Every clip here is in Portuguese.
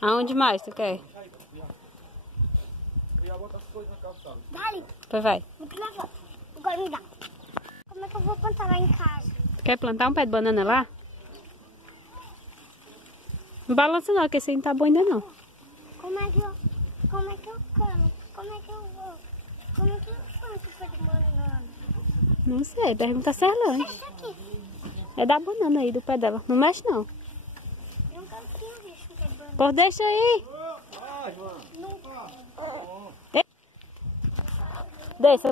Aonde mais tu quer? Dali. Pois vai. Agora me dá. Como é que eu vou plantar lá em casa? Tu quer plantar um pé de banana lá? Não balança não, que esse aí não tá bom ainda não. Como é que eu cano? Como é que eu vou? Como é que eu planto pé de banana? Não sei, pergunta a Serlane. Esse aqui. É da banana aí, do pé dela. Não mexe não. Eu nunca tinha visto um pé de banana. Pô, deixa aí. Desça.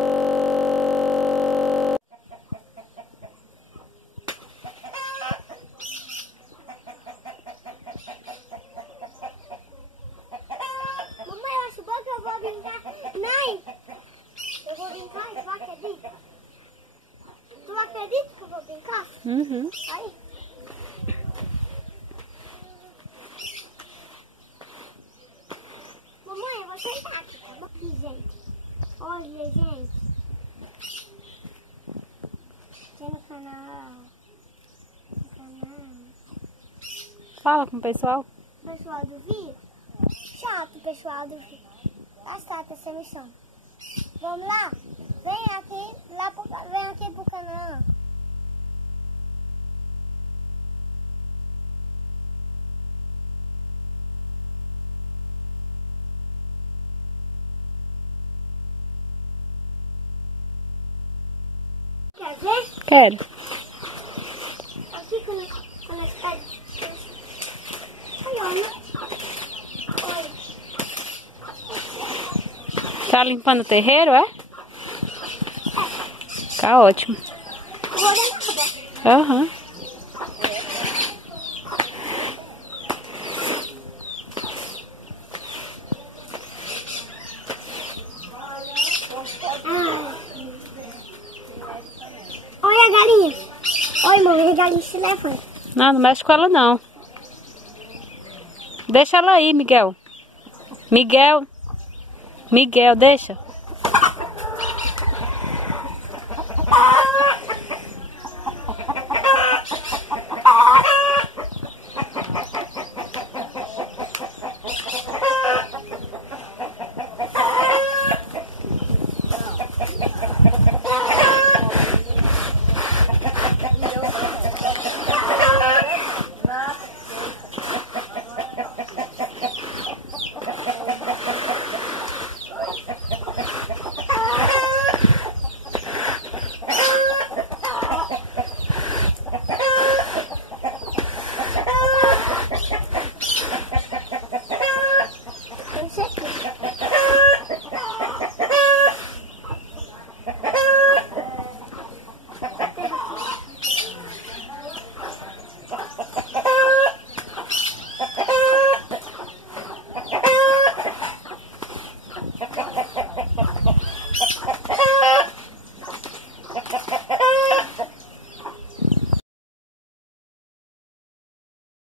Mamãe, eu acho bom que eu vou brincar. Mãe, eu vou brincar, tu acredita? Tu acredita que eu vou brincar? Uhum. Aí. Mamãe, eu vou sentar aqui, tá bom? Aqui, gente. Olha, gente. Tem no canal. Fala com o pessoal. Pessoal do vídeo. Chato, pessoal do vídeo. Passata essa missão. Vamos lá? Vem aqui pro canal. Quer ver? Quero. Aqui conectado. Olha. Tá limpando o terreiro, é? Tá ótimo. Aham. Olha a galinha. Olha, mamãe, a galinha se levanta. Não, não mexe com ela não. Deixa ela aí, Miguel. Miguel, deixa.